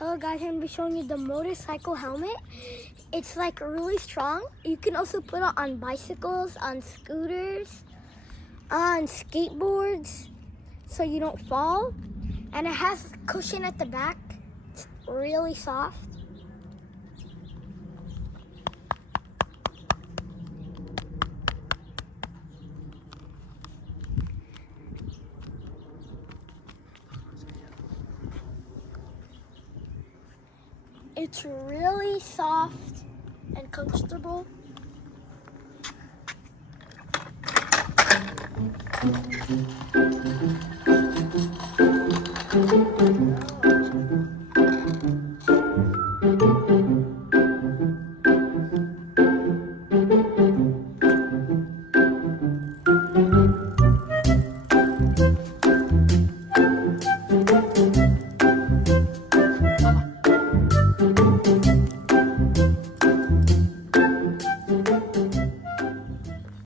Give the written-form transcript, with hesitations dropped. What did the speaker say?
Hello guys, I'm going to be showing you the motorcycle helmet. It's like really strong. You can also put it on bicycles, on scooters, on skateboards so you don't fall. And it has cushion at the back. It's really soft. It's really soft and comfortable.